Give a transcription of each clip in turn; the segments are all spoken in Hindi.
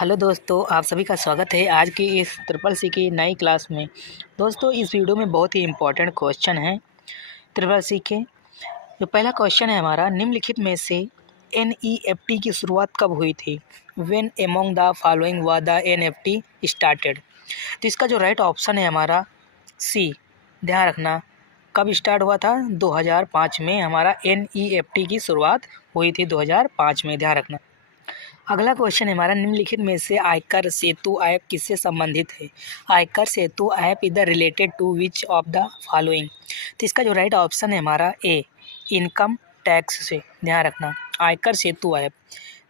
हेलो दोस्तों, आप सभी का स्वागत है आज की इस ट्रिपल सी की नई क्लास में। दोस्तों, इस वीडियो में बहुत ही इम्पोर्टेंट क्वेश्चन है ट्रिपल सी के। जो पहला क्वेश्चन है हमारा, निम्नलिखित में से एनईएफटी की शुरुआत कब हुई थी? व्हेन एमोंग द फॉलोइंग व द एनएफटी स्टार्टेड? तो इसका जो राइट ऑप्शन है हमारा सी। ध्यान रखना, कब स्टार्ट हुआ था? 2005 में हमारा एनईएफटी की शुरुआत हुई थी, 2005 में। ध्यान रखना। अगला क्वेश्चन है हमारा, निम्नलिखित में से आयकर सेतु ऐप किससे संबंधित है? आयकर सेतु ऐप इधर related to which of the following? तो इसका जो राइट ऑप्शन है हमारा ए, इनकम टैक्स से। ध्यान रखना, आयकर सेतु ऐप,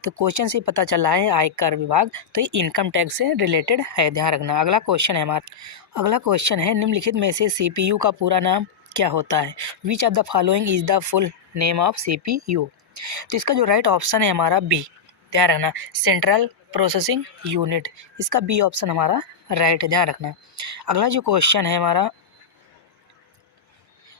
तो क्वेश्चन से पता चला है आयकर विभाग, तो ये इनकम टैक्स से रिलेटेड है। ध्यान रखना। अगला क्वेश्चन है हमारा, अगला क्वेश्चन है, निम्नलिखित में से सीपीयू का पूरा नाम क्या होता है? Which of the following is the full name of CPU? तो इसका जो राइट ऑप्शन है हमारा बी। ध्यान रखना, सेंट्रल प्रोसेसिंग यूनिट। इसका बी ऑप्शन हमारा राइट है। ध्यान रखना। अगला जो क्वेश्चन है हमारा,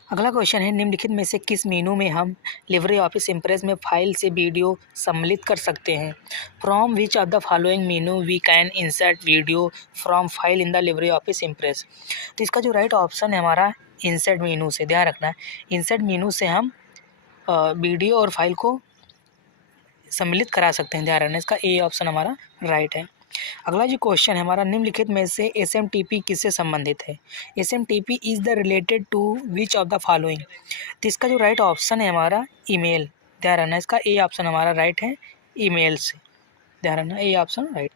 अगला क्वेश्चन है, निम्नलिखित में से किस मेनू में हम लिब्रे ऑफिस इम्प्रेस में फाइल से वीडियो सम्मिलित कर सकते हैं? From which of the following menu we can insert video from file in the Libre office Impress? तो इसका जो राइट ऑप्शन है हमारा इंसर्ट मेनू से। ध्यान रखना, इंसर्ट मेनू से हम वीडियो और फाइल को सम्मिलित करा सकते हैं। ध्यान रखना, इसका ए ऑप्शन हमारा राइट है। अगला जो क्वेश्चन है हमारा, निम्नलिखित में से एसएमटीपी किससे संबंधित है? SMTP is the related to which of the following? तो इसका जो राइट ऑप्शन है हमारा ईमेल। ध्यान रखना, इसका ए ऑप्शन हमारा राइट है, ईमेल से। ध्यान रखना, ए ऑप्शन राइट।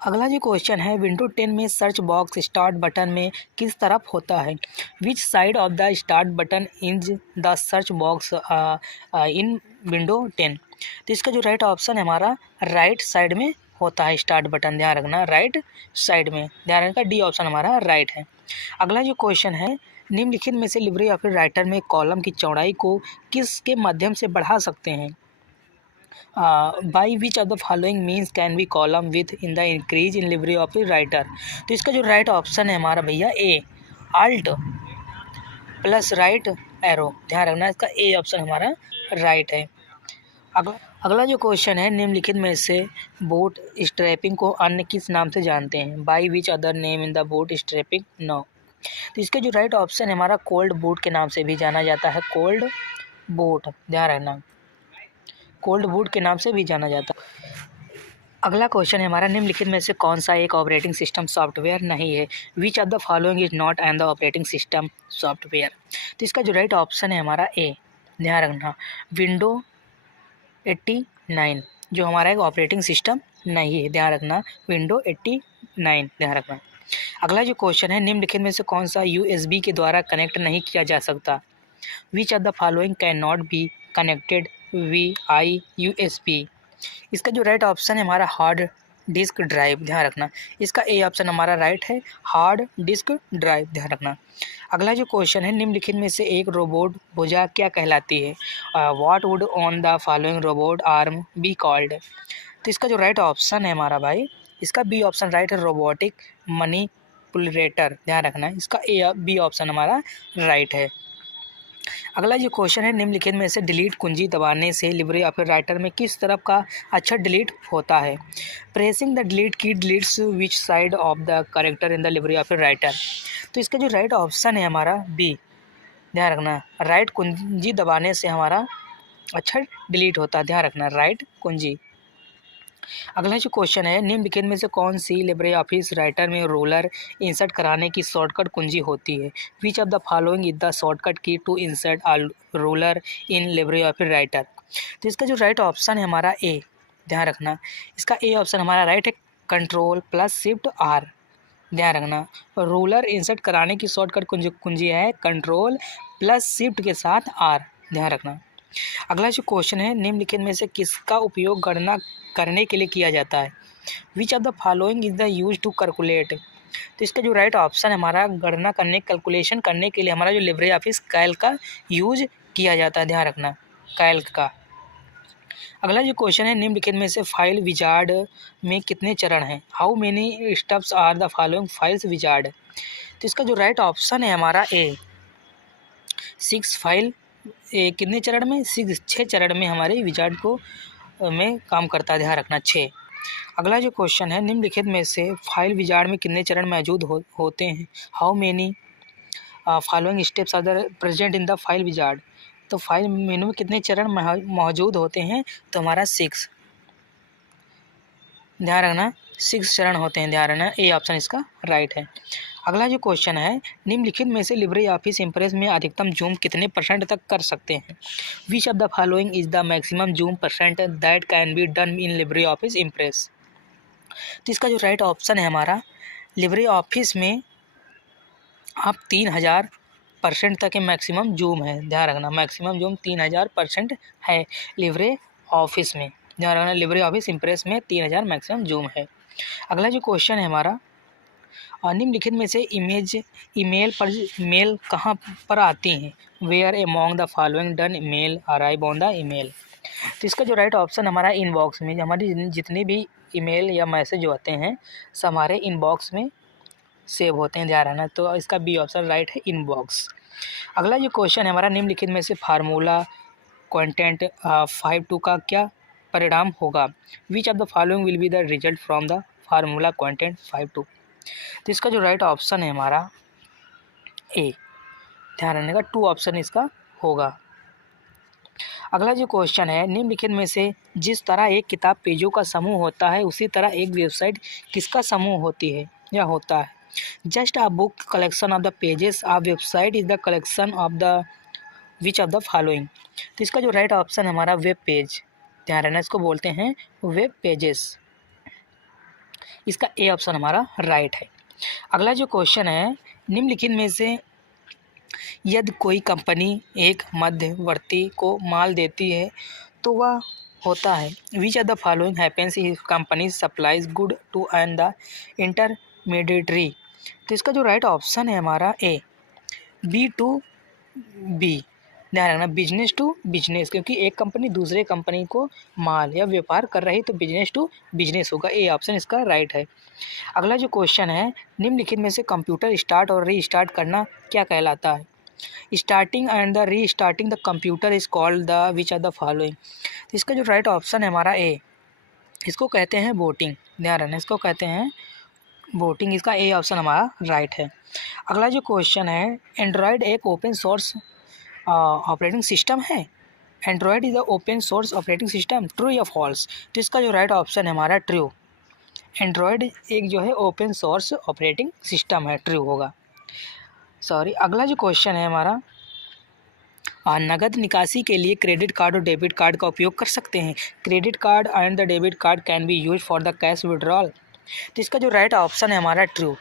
अगला जो क्वेश्चन है, विंडो 10 में सर्च बॉक्स स्टार्ट बटन में किस तरफ होता है? Which side of the start button is the search box in window 10? तो इसका जो राइट ऑप्शन है हमारा राइट साइड में होता है स्टार्ट बटन। ध्यान रखना, राइट साइड में। ध्यान रखना, डी ऑप्शन हमारा राइट है। अगला जो क्वेश्चन है, निम्नलिखित में से लिब्रे ऑफिस राइटर में कॉलम की चौड़ाई को किसके माध्यम से बढ़ा सकते हैं? By which of the following means can be column with in the increase in Libre Office Writer? तो इसका जो राइट ऑप्शन है हमारा भैया ए, आल्ट प्लस राइट एरो। ध्यान रखना, इसका ए ऑप्शन हमारा राइट है। अगला जो क्वेश्चन है, निम्नलिखित में से बोट स्ट्रैपिंग को अन्य किस नाम से जानते हैं? By which other name in the bootstrapping know? तो इसका जो राइट ऑप्शन है हमारा कोल्ड बोट के नाम से भी जाना जाता है, कोल्ड बोट। ध्यान रखना, कोल्ड बोट के नाम से भी जाना जाता है। अगला क्वेश्चन है हमारा, निम्नलिखित में से कौन सा एक ऑपरेटिंग सिस्टम सॉफ्टवेयर नहीं है? Which of the following is not and the operating system software? तो इसका जो राइट ऑप्शन है हमारा ए। ध्यान रखना, विंडो 89 जो हमारा एक ऑपरेटिंग सिस्टम नहीं है। ध्यान रखना, विंडो 89। ध्यान रखना। अगला जो क्वेश्चन है, निम्नलिखित में से कौन सा यूएसबी के द्वारा कनेक्ट नहीं किया जा सकता? Which of the following can not be connected via USB? इसका जो राइट ऑप्शन है हमारा हार्ड डिस्क ड्राइव। ध्यान रखना, इसका ए ऑप्शन हमारा राइट है, हार्ड डिस्क ड्राइव। ध्यान रखना। अगला जो क्वेश्चन है, निम्नलिखित में से एक रोबोट भुजा क्या कहलाती है? What would on the following robot arm be called? तो इसका जो राइट ऑप्शन है हमारा भाई, इसका बी ऑप्शन राइट है, रोबोटिक मनीपुलेटर। ध्यान रखना, इसका ए बी ऑप्शन हमारा राइट है। अगला जो क्वेश्चन है, निम्नलिखित में से डिलीट कुंजी दबाने से लिब्रे ऑफिस राइटर में किस तरफ का अक्षर डिलीट होता है? प्रेसिंग द डिलीट की deletes which side of the character in the Libre Office Writer? तो इसका जो राइट ऑप्शन है हमारा बी। ध्यान रखना, राइट कुंजी दबाने से हमारा अक्षर डिलीट होता है। ध्यान रखना, राइट कुंजी। अगला जो क्वेश्चन है, निम्नलिखित में से कौन सी लिब्रे ऑफिस राइटर में रोलर इंसर्ट कराने की शॉर्टकट कुंजी होती है? Which of the following is the shortcut key to insert a roller in Libre Office Writer? तो इसका जो राइट ऑप्शन है हमारा ए। ध्यान रखना, इसका ए ऑप्शन हमारा राइट है, कंट्रोल प्लस शिफ्ट आर। ध्यान रखना, रोलर इंसर्ट कराने की शॉर्टकट कुंजी है कंट्रोल प्लस शिफ्ट के साथ आर। ध्यान रखना। अगला जो क्वेश्चन है, निम्नलिखित में से किसका उपयोग गणना करने के लिए किया जाता है? Which of the following is the use to calculate? तो इसका जो राइट ऑप्शन है हमारा, गणना करने कैलकुलेशन करने के लिए हमारा जो लिब्रे ऑफिस कैल्क का यूज किया जाता है। ध्यान रखना, कैल्क का। अगला जो क्वेश्चन है, निम्नलिखित में से फाइल विजार्ड में कितने चरण हैं? How many steps are the following files wizard? तो इसका जो राइट ऑप्शन है हमारा ए, 6 फाइल। कितने चरण में? 6 चरण में हमारे विजार्ड को में काम करता है। ध्यान रखना, 6। अगला जो क्वेश्चन है, निम्नलिखित में से फाइल विजार्ड में कितने चरण मौजूद होते हैं? How many following steps are present in the file wizard? तो फाइल मेनू में कितने चरण मौजूद होते हैं? तो हमारा 6, ध्यान रखना 6 चरण होते हैं, ध्यान रखना, ए ऑप्शन इसका राइट है। अगला जो क्वेश्चन है, निम्नलिखित में से लिब्रे ऑफिस इम्प्रेस में अधिकतम जूम कितने % तक कर सकते हैं? विच of the following is the maximum zoom % that can be done in Libre office Impress? तो इसका जो राइट ऑप्शन है हमारा, लिब्रे ऑफिस में आप 3000% तक के मैक्सिमम जूम है, ध्यान रखना, मैक्सिमम जूम 3000% है लिब्रे ऑफिस में, ध्यान रखना, लिब्रे ऑफिस इम्प्रेस में 3000 मैक्सिमम जूम है। अगला जो क्वेश्चन है हमारा, निम्नलिखित में से मेल कहाँ पर आती हैं? Where among the following done mail arrive on the email? तो इसका जो राइट ऑप्शन हमारा इनबॉक्स में, हमारी जितने भी ईमेल या मैसेज होते हैं सब हमारे इनबॉक्स में सेव होते हैं, ध्यान रखना, तो इसका बी ऑप्शन राइट है, इनबॉक्स। अगला जो क्वेश्चन है हमारा, निम्नलिखित में से फार्मूला क्वांटेंट 52 का क्या परिणाम होगा? Which of the following will be the result from the formula quotient 52? तो इसका जो राइट ऑप्शन है हमारा ए, ध्यान रखने का 2 ऑप्शन इसका होगा। अगला जो क्वेश्चन है, निम्नलिखित में से जिस तरह एक किताब पेजों का समूह होता है उसी तरह एक वेबसाइट किसका समूह होती है या होता है? Just a book collection of the pages, a website is the collection of the which of the following? तो इसका जो राइट ऑप्शन है हमारा वेब पेज, ध्यान रखना, इसको बोलते हैं वेब पेजेस, इसका ए ऑप्शन हमारा राइट है। अगला जो क्वेश्चन है, निम्नलिखित में से यदि कोई कंपनी एक मध्यवर्ती को माल देती है तो वह होता है? Which of the following happens if company supplies good to earn the intermediary? तो इसका जो राइट ऑप्शन है हमारा ए, बी टू बी, ध्यान रखना, बिजनेस टू बिजनेस, क्योंकि एक कंपनी दूसरे कंपनी को माल या व्यापार कर रही तो बिजनेस टू बिजनेस होगा, ए ऑप्शन इसका राइट है। अगला जो क्वेश्चन है, निम्नलिखित में से कंप्यूटर स्टार्ट और रीस्टार्ट करना क्या कहलाता है? Starting and the restarting the computer is called the which of the following? तो इसका जो राइट ऑप्शन है हमारा ए, इसको कहते हैं वोटिंग, ध्यान रखना, इसको कहते हैं वोटिंग, इसका ए ऑप्शन हमारा राइट है। अगला जो क्वेश्चन है, एंड्रॉयड एक ओपन सोर्स ऑपरेटिंग सिस्टम है? Android is the open source operating system, true या फॉल्स? तो इसका जो राइट ऑप्शन है हमारा ट्रू, एंड्रॉयड एक जो है ओपन सोर्स ऑपरेटिंग सिस्टम है, ट्रू होगा, सॉरी। अगला जो क्वेश्चन है हमारा, नगद निकासी के लिए क्रेडिट कार्ड और डेबिट कार्ड का उपयोग कर सकते हैं? Credit card and the debit card can be use for the cash withdrawal? तो इसका जो राइट ऑप्शन है हमारा ट्रू,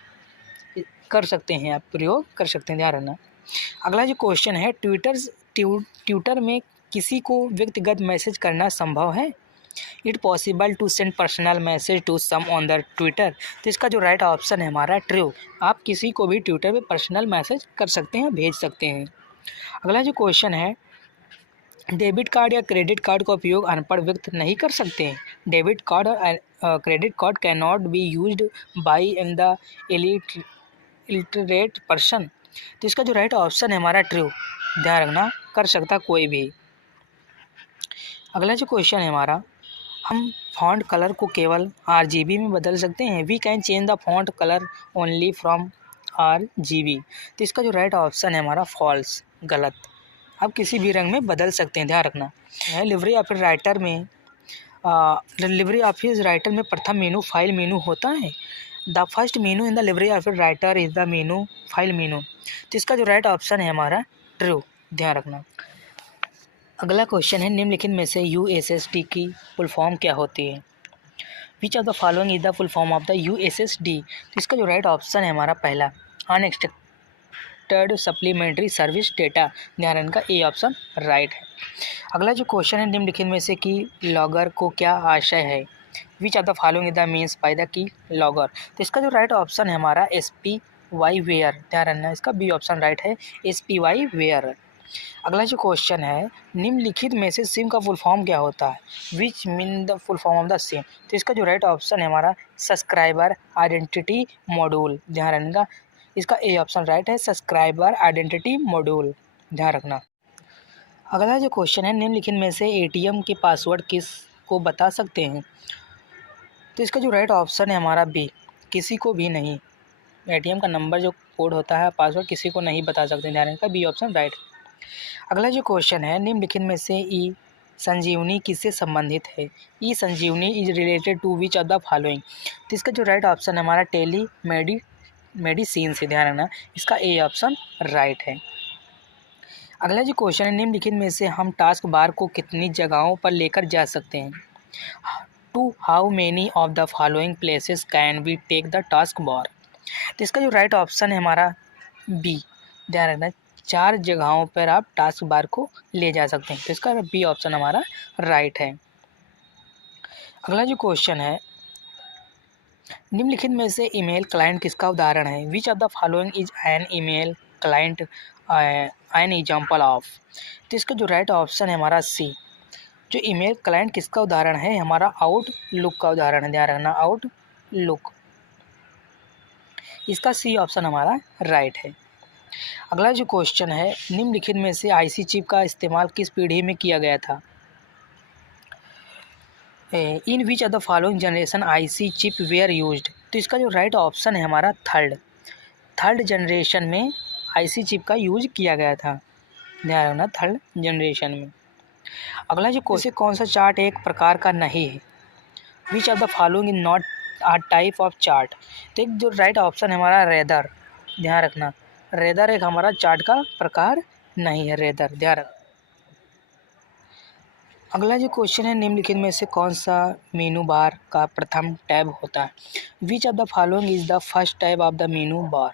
कर सकते हैं, आप प्रयोग कर सकते हैं, ध्यान रखना। अगला जो क्वेश्चन है, ट्विटर में किसी को व्यक्तिगत मैसेज करना संभव है? It possible to send personal message to some on the Twitter? तो इसका जो राइट ऑप्शन है हमारा ट्रू, आप किसी को भी ट्विटर पे पर्सनल मैसेज कर सकते हैं, भेज सकते हैं। अगला जो क्वेश्चन है, डेबिट कार्ड या क्रेडिट कार्ड का उपयोग अनपढ़ व्यक्ति नहीं कर सकते हैं? डेबिट कार्ड और credit card can not be used by in the illiterate person? तो इसका जो राइट ऑप्शन है हमारा ट्रू, ध्यान रखना, कर सकता कोई भी। अगला जो क्वेश्चन है हमारा, हम फॉन्ट कलर को केवल RGB में बदल सकते हैं? We can change the font colour only from RGB? तो इसका जो राइट ऑप्शन है हमारा फॉल्स, गलत, आप किसी भी रंग में बदल सकते हैं, ध्यान रखना है। लिब्रे ऑफिस राइटर में प्रथम मेनू फाइल मेनू होता है? The first menu in the Libre Office writer is the menu file menu? तो इसका जो राइट ऑप्शन है हमारा ट्रू, ध्यान रखना। अगला क्वेश्चन है, निम्नलिखित में से USSD की फुल फॉर्म क्या होती है? Which of the following is the full form of the USSD? तो इसका जो राइट ऑप्शन है हमारा पहला, अनएक्सपेक्टेड सप्लीमेंट्री सर्विस डेटा, ध्यान रखने का ए ऑप्शन राइट है। अगला जो क्वेश्चन है, निम्नलिखित में से की लॉगर को क्या आशय है? Which of the following is the means by the key logger? तो इसका जो राइट ऑप्शन है हमारा SPY वेयर, ध्यान रखना, इसका बी ऑप्शन राइट है, SPY वेयर। अगला जो क्वेश्चन है, निम्नलिखित में से सिम का फुल फॉर्म क्या होता है? Which mean the full form of the SIM? तो इसका जो राइट ऑप्शन है हमारा सब्सक्राइबर आइडेंटिटी मॉड्यूल, ध्यान रखना, इसका ए ऑप्शन राइट है, सब्सक्राइबर आइडेंटिटी मॉड्यूल, ध्यान रखना। अगला जो क्वेश्चन है, निम्नलिखित में से ATM के पासवर्ड किस को बता सकते हैं? तो इसका जो राइट ऑप्शन है हमारा बी, किसी को भी नहीं। एटीएम का नंबर जो कोड होता है, पासवर्ड किसी को नहीं बता सकते, ध्यान रखना, बी ऑप्शन राइट। अगला जो क्वेश्चन है, निम्नलिखित में से ई संजीवनी किससे संबंधित है? E Sanjeevani is related to which of the following? तो इसका जो राइट ऑप्शन है हमारा टेली मेडिसिन से, ध्यान रखना, इसका ए ऑप्शन राइट है। अगला जो क्वेश्चन है, निम्नलिखित में से हम टास्क बार को कितनी जगहों पर लेकर जा सकते हैं? To how many of the following places can we take the taskbar? तो इसका जो राइट ऑप्शन है हमारा बी, ध्यान रखना, 4 जगहों पर आप टास्क बार को ले जा सकते हैं, तो इसका बी ऑप्शन हमारा राइट है। अगला जो क्वेश्चन है, निम्नलिखित में से ईमेल क्लाइंट किसका उदाहरण है? Which of the following is an email client an example of? तो इसका जो राइट ऑप्शन है हमारा सी, जो ईमेल क्लाइंट किसका उदाहरण है? हमारा आउटलुक का उदाहरण है, ध्यान रखना, आउटलुक, इसका सी ऑप्शन हमारा राइट है। अगला जो क्वेश्चन है, निम्नलिखित में से आईसी चिप का इस्तेमाल किस पीढ़ी में किया गया था? In which of the following generation IC chip were used? तो इसका जो राइट ऑप्शन है हमारा थर्ड जनरेशन में आईसी चिप का यूज किया गया था, ध्यान रखना, थर्ड जनरेशन में। अगला जो क्वेश्चन, कौन सा चार्ट एक प्रकार का नहीं है? Which of the following is not a type of chart? तो एक जो राइट ऑप्शन है हमारा रेदर, ध्यान रखना, रेदर एक हमारा चार्ट का प्रकार नहीं है, रेदर, ध्यान रखना। अगला जो क्वेश्चन है, निम्नलिखित में से कौन सा मेनू बार का प्रथम टैब होता है? Which of the following is the first tab of the मेनू बार?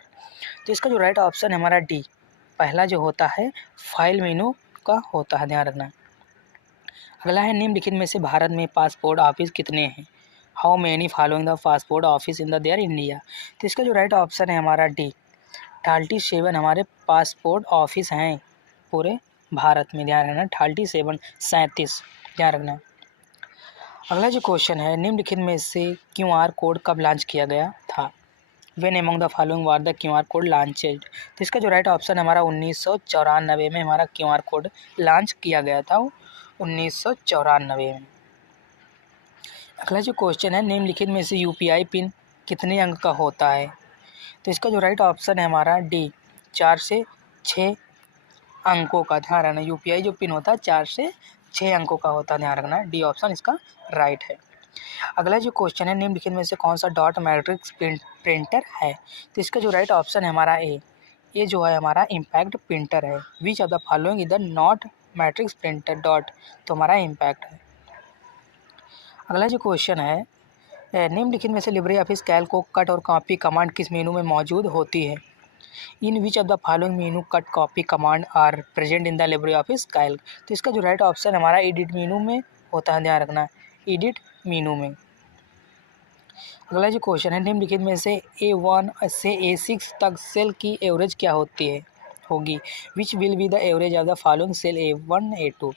तो इसका जो राइट ऑप्शन है हमारा डी, पहला जो होता है फाइल मेनू का होता है, ध्यान रखना। अगला है, निम्नलिखित में से भारत में पासपोर्ट ऑफिस कितने हैं? How many following the passport office in the there India? तो इसका जो राइट ऑप्शन है हमारा डी, 37 हमारे पासपोर्ट ऑफिस हैं पूरे भारत में, ध्यान रखना, 37, ध्यान रखना। अगला जो क्वेश्चन है, निम्नलिखित में से क्यूआर कोड कब लॉन्च किया गया था? When among the following war the QR code launched? तो इसका जो राइट ऑप्शन है हमारा 1994 में हमारा क्यूआर कोड लॉन्च किया गया था, 1994 में। अगला जो क्वेश्चन है, निम्नलिखित में से यूपीआई पिन कितने अंक का होता है? तो इसका जो राइट ऑप्शन है हमारा डी, 4 से 6 अंकों का, ध्यान रखना, यूपीआई जो पिन होता है 4 से 6 अंकों का होता है, ध्यान रखना, डी ऑप्शन इसका राइट है। अगला जो क्वेश्चन है, निम्नलिखित में से कौन सा डॉट मैट्रिक्स प्रिंटर है? तो इसका जो राइट ऑप्शन है हमारा ए, ये जो है हमारा इम्पैक्ट प्रिंटर है। Which of the following is the not matrix printer dot? तो हमारा इम्पैक्ट है। अगला जो क्वेश्चन है, निम्नलिखित में से लिब्रे ऑफिस कैल्क को कट और कॉपी कमांड किस मेनू में मौजूद होती है? In which of the following menu cut copy command are present in the Libre Office Calc? तो इसका जो राइट ऑप्शन हमारा एडिट मेनू में होता है, ध्यान रखना, एडिट मेनू में। अगला जो क्वेश्चन है, निम्नलिखित में से A1 से A6 तक सेल की एवरेज क्या होगी? Which will be the average of the following cell A1 A2?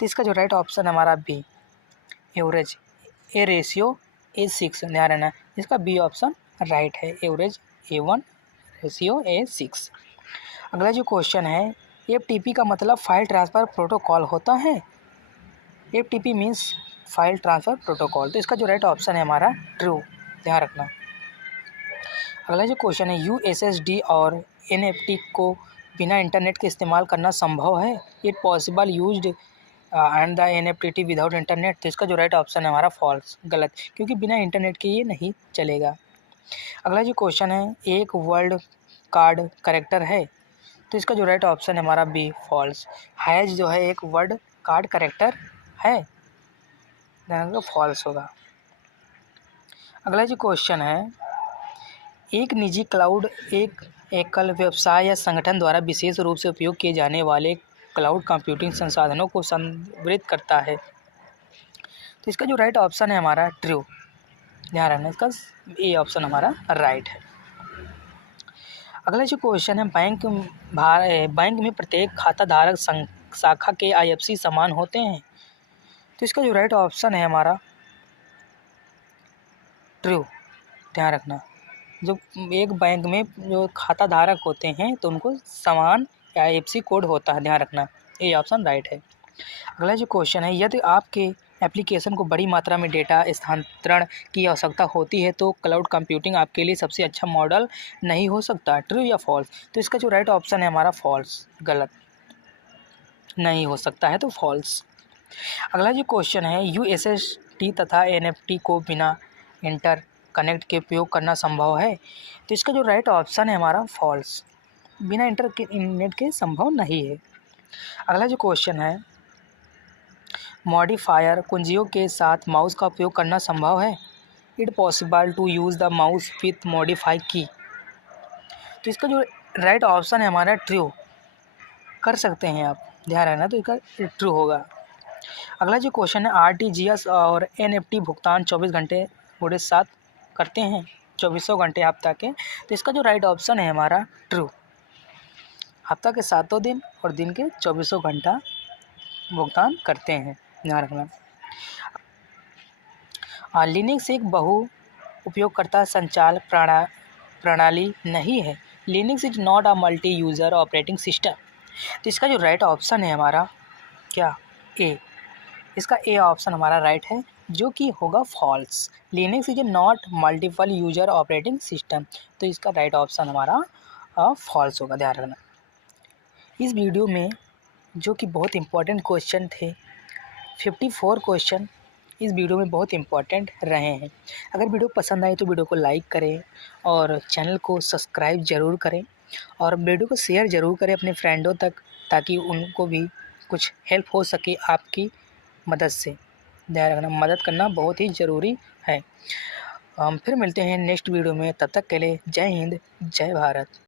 तो इसका जो राइट ऑप्शन हमारा B, average A ratio A6, ध्यान रहना, इसका बी ऑप्शन राइट है, एवरेज A1 रेशियो A6। अगला जो क्वेश्चन है, FTP का मतलब फाइल ट्रांसफ़र प्रोटोकॉल होता है? FTP means file transfer protocol, तो इसका जो राइट ऑप्शन है हमारा ट्रू, ध्यान रखना। अगला जो क्वेश्चन है, USSD और NFT को बिना इंटरनेट के इस्तेमाल करना संभव है? It possible used and the NFT without internet? तो इसका जो राइट ऑप्शन है हमारा फॉल्स, गलत, क्योंकि बिना इंटरनेट के ये नहीं चलेगा। अगला जो क्वेश्चन है, एक वर्ल्ड कार्ड करेक्टर है? तो इसका जो राइट ऑप्शन है हमारा बी, फॉल्स। हैज जो है एक वर्ड कार्ड करेक्टर है, फॉल्स होगा। अगला जो क्वेश्चन है, एक निजी क्लाउड एक एकल व्यवसाय या संगठन द्वारा विशेष रूप से उपयोग किए जाने वाले क्लाउड कंप्यूटिंग संसाधनों को संदर्भित करता है? तो इसका जो राइट ऑप्शन है हमारा ट्रू, ध्यान रखना, इसका ए ऑप्शन हमारा राइट है। अगला जो क्वेश्चन है, बैंक में प्रत्येक खाता धारक शाखा के IFC समान होते हैं? तो इसका जो राइट ऑप्शन है हमारा ट्रू, ध्यान रखना, जो एक बैंक में जो खाता धारक होते हैं तो उनको समान IFC कोड होता है, ध्यान रखना, ये ऑप्शन राइट है। अगला जो क्वेश्चन है, यदि आपके एप्लीकेशन को बड़ी मात्रा में डेटा स्थानांतरण की आवश्यकता होती है तो क्लाउड कंप्यूटिंग आपके लिए सबसे अच्छा मॉडल नहीं हो सकता। ट्रू या फॉल्स? तो इसका जो राइट ऑप्शन है हमारा फॉल्स, गलत नहीं हो सकता है तो फॉल्स। अगला जो क्वेश्चन है, यूएसएसडी तथा एनएफटी को बिना इंटर कनेक्ट के उपयोग करना संभव है? तो इसका जो राइट ऑप्शन है हमारा फॉल्स, बिना इंटरनेट के संभव नहीं है। अगला जो क्वेश्चन है, मॉडिफायर कुंजियों के साथ माउस का उपयोग करना संभव है? It possible to use the mouse with modify key? तो इसका जो राइट ऑप्शन है हमारा ट्रू, कर सकते हैं आप, ध्यान रखना, तो इसका ट्रू होगा। अगला जो क्वेश्चन है, आरटीजीएस और एनएफटी भुगतान 24 घंटे पूरे साथ करते हैं, 24 घंटे हफ्ता के? तो इसका जो राइट ऑप्शन है हमारा ट्रू, हफ्ता के 7 दिन और दिन के 24 घंटा भुगतान करते हैं, ध्यान रखना। लिनक्स एक बहु उपयोगकर्ता संचाल प्रणाली नहीं है। Linux is not a multi user operating system. तो इसका जो राइट ऑप्शन है हमारा क्या? ए। इसका ए ऑप्शन हमारा राइट है, जो कि होगा false. Linux is not multiple user operating system, तो इसका राइट ऑप्शन हमारा फॉल्स होगा, ध्यान रखना। इस वीडियो में जो कि बहुत इंपॉर्टेंट क्वेश्चन थे, 54 क्वेश्चन इस वीडियो में बहुत इंपॉर्टेंट रहे हैं। अगर वीडियो पसंद आए तो वीडियो को लाइक करें और चैनल को सब्सक्राइब ज़रूर करें और वीडियो को शेयर ज़रूर करें अपने फ्रेंडों तक, ताकि उनको भी कुछ हेल्प हो सके आपकी मदद से। ध्यान रखना, मदद करना बहुत ही ज़रूरी है। हम फिर मिलते हैं नेक्स्ट वीडियो में, तब तक के लिए जय हिंद, जय भारत।